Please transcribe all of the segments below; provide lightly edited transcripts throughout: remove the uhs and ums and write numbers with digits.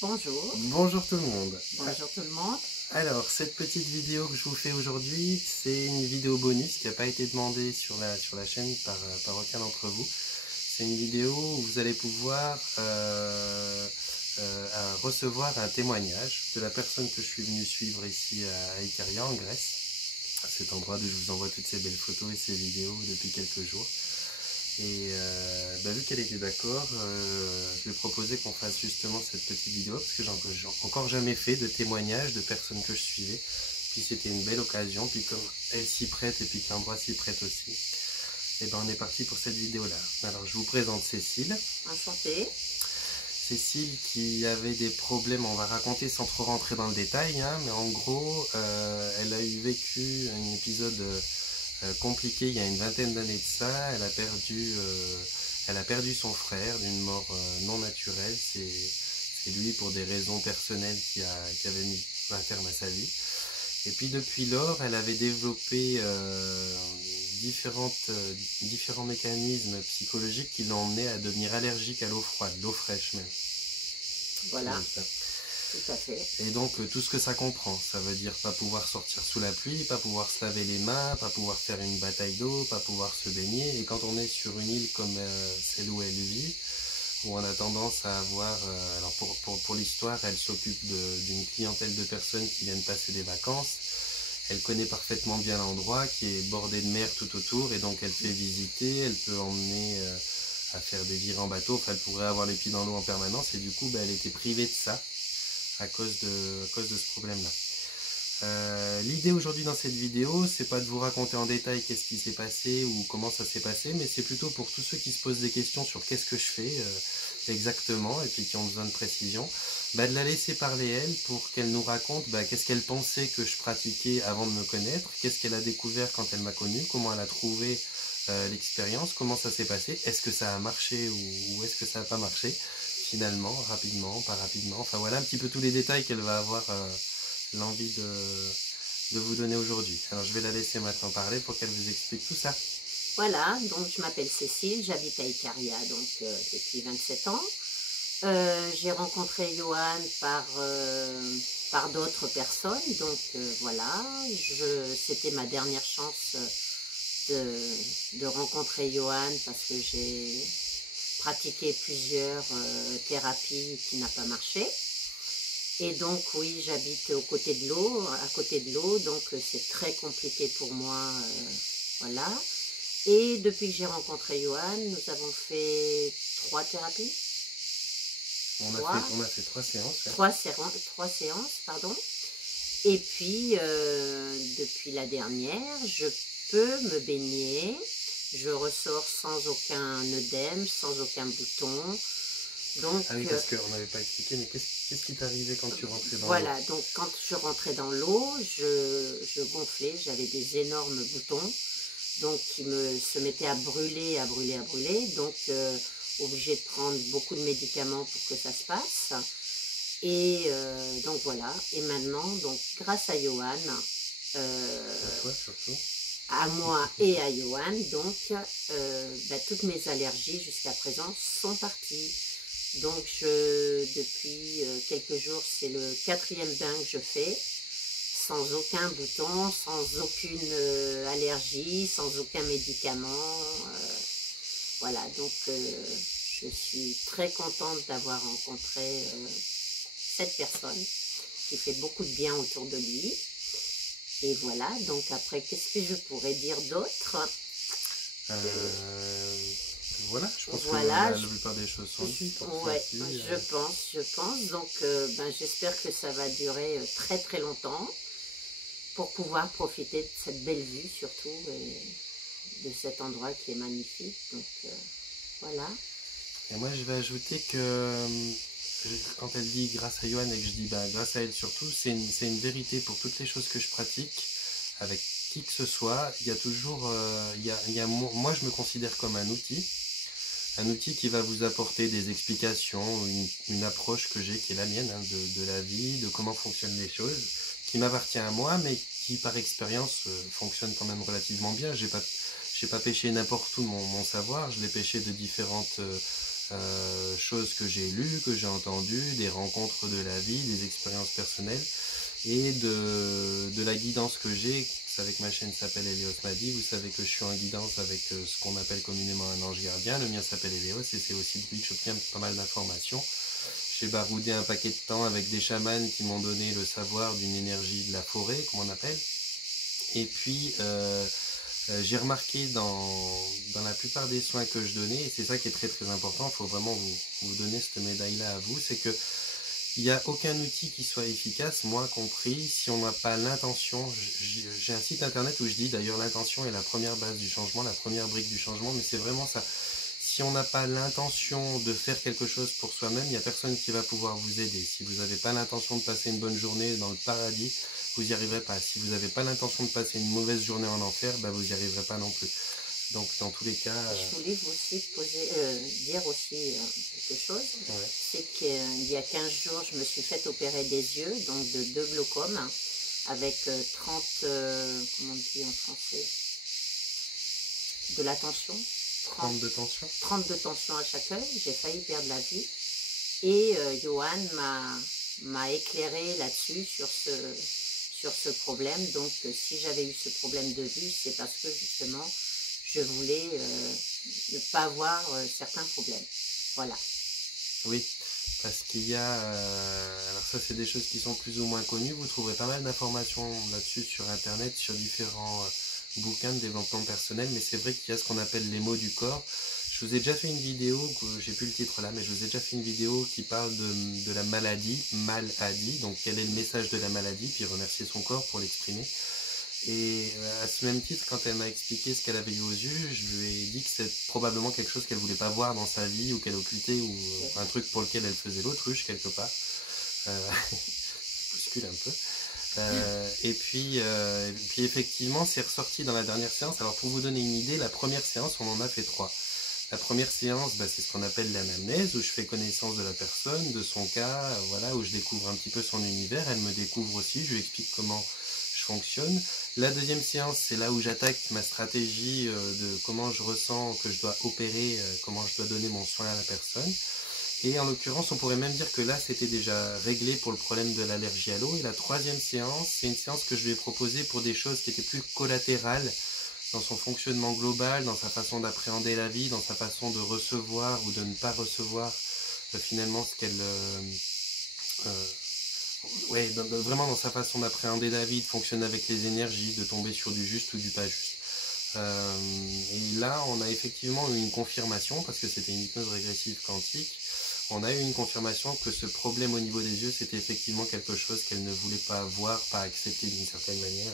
Bonjour. Bonjour tout le monde. Bonjour tout le monde. Alors, cette petite vidéo que je vous fais aujourd'hui, c'est une vidéo bonus qui n'a pas été demandée sur la chaîne par aucun d'entre vous. C'est une vidéo où vous allez pouvoir recevoir un témoignage de la personne que je suis venu suivre ici à Ikaria en Grèce, à cet endroit où je vous envoie toutes ces belles photos et ces vidéos depuis quelques jours. Et vu qu'elle était d'accord, je lui ai proposé qu'on fasse justement cette petite vidéo parce que j'ai encore jamais fait de témoignage de personnes que je suivais. Puis c'était une belle occasion, puis comme elle s'y prête et puis que l'endroit s'y prête aussi, et ben on est parti pour cette vidéo là. Alors je vous présente Cécile. Enchantée. Cécile qui avait des problèmes, on va raconter sans trop rentrer dans le détail, hein, mais en gros elle a vécu un épisode compliqué il y a une vingtaine d'années de ça. Elle a perdu son frère d'une mort non naturelle. C'est lui, pour des raisons personnelles, qui avait mis un terme à sa vie. Et puis depuis lors, elle avait développé différents mécanismes psychologiques qui l'ont emmené à devenir allergique à l'eau froide, l'eau fraîche même. Voilà. Tout à fait. Et donc tout ce que ça comprend, ça veut dire pas pouvoir sortir sous la pluie, pas pouvoir se laver les mains, pas pouvoir faire une bataille d'eau, pas pouvoir se baigner. Et quand on est sur une île comme celle où elle vit, où on a tendance à avoir, alors pour l'histoire, elle s'occupe d'une clientèle de personnes qui viennent passer des vacances. Elle connaît parfaitement bien l'endroit qui est bordé de mer tout autour, et donc elle fait visiter, elle peut emmener à faire des virées en bateau. Enfin, elle pourrait avoir les pieds dans l'eau en permanence, et du coup elle était privée de ça à cause de ce problème-là. L'idée aujourd'hui dans cette vidéo, c'est pas de vous raconter en détail qu'est-ce qui s'est passé ou comment ça s'est passé, mais c'est plutôt pour tous ceux qui se posent des questions sur qu'est-ce que je fais exactement, et puis qui ont besoin de précision, de la laisser parler elle, pour qu'elle nous raconte qu'est-ce qu'elle pensait que je pratiquais avant de me connaître, qu'est-ce qu'elle a découvert quand elle m'a connu, comment elle a trouvé l'expérience, comment ça s'est passé, est-ce que ça a marché ou est-ce que ça n'a pas marché finalement, rapidement, pas rapidement. Enfin voilà un petit peu tous les détails qu'elle va avoir l'envie de vous donner aujourd'hui. Alors je vais la laisser maintenant parler pour qu'elle vous explique tout ça. Voilà, donc je m'appelle Cécile, j'habite à Ikaria depuis 27 ans. J'ai rencontré Johan par d'autres personnes, donc voilà, c'était ma dernière chance de rencontrer Johan parce que j'ai pratiqué plusieurs thérapies qui n'ont pas marché. Et donc oui, j'habite à côté de l'eau, donc c'est très compliqué pour moi, voilà. Et depuis que j'ai rencontré Johan, nous avons fait 3 thérapies. On a fait 3 séances. Ouais. 3 séances, pardon. Et puis, depuis la dernière, je peux me baigner. Je ressors sans aucun œdème, sans aucun bouton. Donc, ah oui, parce qu'on n'avait pas expliqué, mais qu'est-ce qui t'arrivait quand tu rentrais dans l'eau? Voilà, donc quand je rentrais dans l'eau, je gonflais, j'avais des énormes boutons, donc qui se mettaient à brûler, donc obligé de prendre beaucoup de médicaments pour que ça se passe. Et donc voilà, et maintenant, donc grâce à Johan, À toi surtout. à moi et à Johan, donc toutes mes allergies jusqu'à présent sont parties. Donc depuis quelques jours, c'est le 4e bain que je fais, sans aucun bouton, sans aucune allergie, sans aucun médicament. Voilà, donc je suis très contente d'avoir rencontré cette personne qui fait beaucoup de bien autour de lui. Et voilà, donc après, qu'est-ce que je pourrais dire d'autre? Voilà, je pense que la plupart des choses sont dites. Ouais, je pense. Donc, j'espère que ça va durer très très longtemps pour pouvoir profiter de cette belle vue surtout, et de cet endroit qui est magnifique. Donc, voilà. Et moi, je vais ajouter que quand elle dit grâce à Johan et que je dis grâce à elle surtout, c'est une vérité pour toutes les choses que je pratique avec qui que ce soit. Il y a toujours, moi je me considère comme un outil qui va vous apporter des explications, une approche que j'ai qui est la mienne, hein, de la vie, de comment fonctionnent les choses, qui m'appartient à moi, mais qui par expérience fonctionne quand même relativement bien. J'ai pas pêché n'importe où mon savoir, je l'ai pêché de différentes choses que j'ai lues, que j'ai entendues, des rencontres de la vie, des expériences personnelles et de la guidance que j'ai. Vous savez que ma chaîne s'appelle Elios Madi, vous savez que je suis en guidance avec ce qu'on appelle communément un ange gardien, le mien s'appelle Elios et c'est aussi de lui que j'obtiens pas mal d'informations. J'ai baroudé un paquet de temps avec des chamans qui m'ont donné le savoir d'une énergie de la forêt, comme on appelle. Et puis, j'ai remarqué dans la plupart des soins que je donnais, et c'est ça qui est très très important, il faut vraiment vous donner cette médaille-là à vous, c'est que il n'y a aucun outil qui soit efficace, moi compris, si on n'a pas l'intention. J'ai un site internet où je dis d'ailleurs l'intention est la première base du changement, la première brique du changement, mais c'est vraiment ça. Si on n'a pas l'intention de faire quelque chose pour soi-même, il n'y a personne qui va pouvoir vous aider. Si vous n'avez pas l'intention de passer une bonne journée dans le paradis, vous n'y arriverez pas. Si vous n'avez pas l'intention de passer une mauvaise journée en enfer, vous n'y arriverez pas non plus. Donc dans tous les cas... Je voulais aussi dire aussi quelque chose. Ouais. C'est qu'il y a 15 jours, je me suis fait opérer des yeux, donc de 2 glaucomes, avec 30, comment on dit en français, de la tension. 30 de tension. 30 de tension à chaque œil, j'ai failli perdre la vue. Et Johan m'a éclairé là-dessus sur ce problème. Donc si j'avais eu ce problème de vue, c'est parce que justement je voulais ne pas avoir certains problèmes. Voilà. Oui, parce qu'il y a... alors ça c'est des choses qui sont plus ou moins connues. Vous trouverez pas mal d'informations là-dessus sur internet, sur différents bouquins de développement personnel. Mais c'est vrai qu'il y a ce qu'on appelle les mots du corps. Je vous ai déjà fait une vidéo, j'ai plus le titre là, mais je vous ai déjà fait une vidéo qui parle de la maladie, donc quel est le message de la maladie, puis remercier son corps pour l'exprimer. Et à ce même titre, quand elle m'a expliqué ce qu'elle avait eu aux yeux, je lui ai dit que c'est probablement quelque chose qu'elle voulait pas voir dans sa vie, ou qu'elle occultait, ou un truc pour lequel elle faisait l'autruche quelque part. Je bouscule un peu. Et puis effectivement, c'est ressorti dans la dernière séance. Alors pour vous donner une idée, la première séance, on en a fait 3. La première séance, c'est ce qu'on appelle l'anamnèse, où je fais connaissance de la personne, de son cas, voilà, où je découvre un petit peu son univers. Elle me découvre aussi, je lui explique comment je fonctionne. La deuxième séance, c'est là où j'attaque ma stratégie de comment je ressens que je dois opérer, comment je dois donner mon soin à la personne. Et en l'occurrence, on pourrait même dire que là, c'était déjà réglé pour le problème de l'allergie à l'eau. Et la troisième séance, c'est une séance que je lui ai proposée pour des choses qui étaient plus collatérales dans son fonctionnement global, dans sa façon d'appréhender la vie, dans sa façon de recevoir ou de ne pas recevoir finalement ce qu'elle... vraiment dans sa façon d'appréhender la vie, de fonctionner avec les énergies, de tomber sur du juste ou du pas juste. Et là, on a effectivement eu une confirmation, parce que c'était une hypnose régressive quantique, on a eu une confirmation que ce problème au niveau des yeux, c'était effectivement quelque chose qu'elle ne voulait pas voir, pas accepter d'une certaine manière.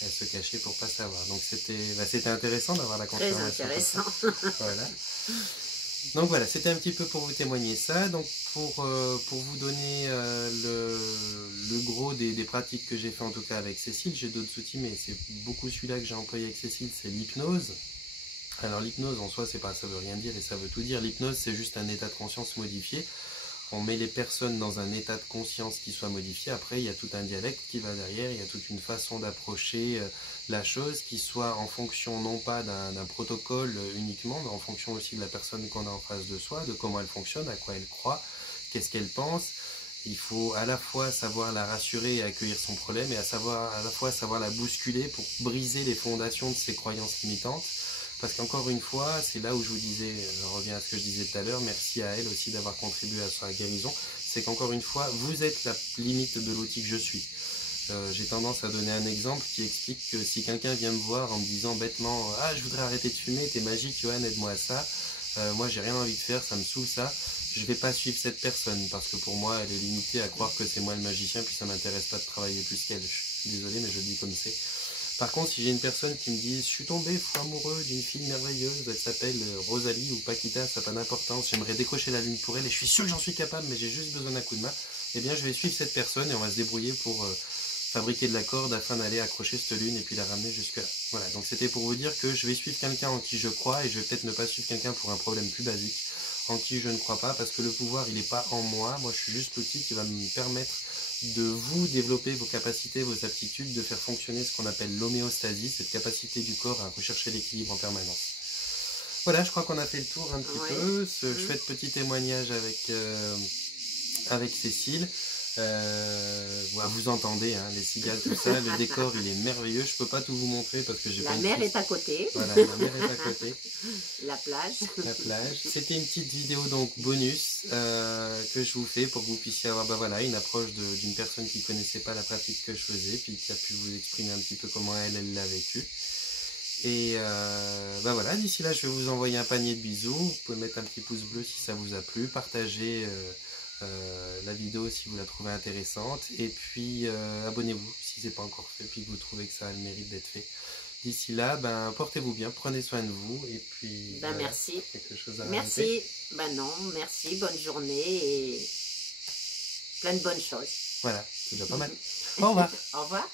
Elle se cachait pour pas savoir. Donc c'était intéressant d'avoir la confirmation. Très intéressant. Voilà. Donc voilà, c'était un petit peu pour vous témoigner ça. Donc pour vous donner le gros des pratiques que j'ai fait en tout cas avec Cécile, j'ai d'autres outils, mais c'est beaucoup celui-là que j'ai employé avec Cécile, c'est l'hypnose. Alors l'hypnose en soi, ça veut rien dire et ça veut tout dire. L'hypnose, c'est juste un état de conscience modifié. On met les personnes dans un état de conscience qui soit modifié. Après, il y a tout un dialecte qui va derrière, il y a toute une façon d'approcher la chose qui soit en fonction non pas d'un protocole uniquement, mais en fonction aussi de la personne qu'on a en face de soi, de comment elle fonctionne, à quoi elle croit, qu'est-ce qu'elle pense. Il faut à la fois savoir la rassurer et accueillir son problème, et à la fois savoir la bousculer pour briser les fondations de ses croyances limitantes. Parce qu'encore une fois, c'est là où je vous disais, je reviens à ce que je disais tout à l'heure, merci à elle aussi d'avoir contribué à sa guérison, c'est qu'encore une fois, vous êtes la limite de l'outil que je suis. J'ai tendance à donner un exemple qui explique que si quelqu'un vient me voir en me disant bêtement « Ah, je voudrais arrêter de fumer, t'es magique, Johan, aide-moi à ça. Moi, j'ai rien envie de faire, ça me saoule ça. » Je vais pas suivre cette personne parce que pour moi, elle est limitée à croire que c'est moi le magicien, puis ça m'intéresse pas de travailler plus qu'elle. Je suis désolé, mais je le dis comme c'est. Par contre, si j'ai une personne qui me dit « Je suis tombé fou amoureux d'une fille merveilleuse, elle s'appelle Rosalie ou Paquita, ça n'a pas d'importance, j'aimerais décrocher la lune pour elle et je suis sûr que j'en suis capable, mais j'ai juste besoin d'un coup de main. » Eh bien, je vais suivre cette personne et on va se débrouiller pour fabriquer de la corde afin d'aller accrocher cette lune et puis la ramener jusque-là. Voilà, donc c'était pour vous dire que je vais suivre quelqu'un en qui je crois et je vais peut-être ne pas suivre quelqu'un pour un problème plus basique en qui je ne crois pas, parce que le pouvoir, il n'est pas en moi. Moi, je suis juste l'outil qui va me permettre de vous développer vos capacités, vos aptitudes, de faire fonctionner ce qu'on appelle l'homéostasie, cette capacité du corps à rechercher l'équilibre en permanence. Voilà, je crois qu'on a fait le tour un petit Ouais. peu. Ce chouette petit témoignage avec Cécile. Voilà, vous entendez hein, les cigales, tout ça. Le décor, il est merveilleux. Je peux pas tout vous montrer parce que j'ai pas La une mer prise. est à côté, Voilà, la mer est à côté. la plage. La plage. C'était une petite vidéo donc bonus que je vous fais pour que vous puissiez avoir voilà, une approche d'une personne qui connaissait pas la pratique que je faisais, puis qui a pu vous exprimer un petit peu comment elle l'a vécu. Et voilà, d'ici là je vais vous envoyer un panier de bisous. Vous pouvez mettre un petit pouce bleu si ça vous a plu, partager la vidéo si vous la trouvez intéressante, et puis abonnez-vous si c'est pas encore fait, puis que vous trouvez que ça a le mérite d'être fait. D'ici là, portez-vous bien, prenez soin de vous, et puis Merci. quelque chose à Merci. Non, merci, bonne journée et plein de bonnes choses. Voilà, c'est déjà pas mal. Au revoir. Au revoir.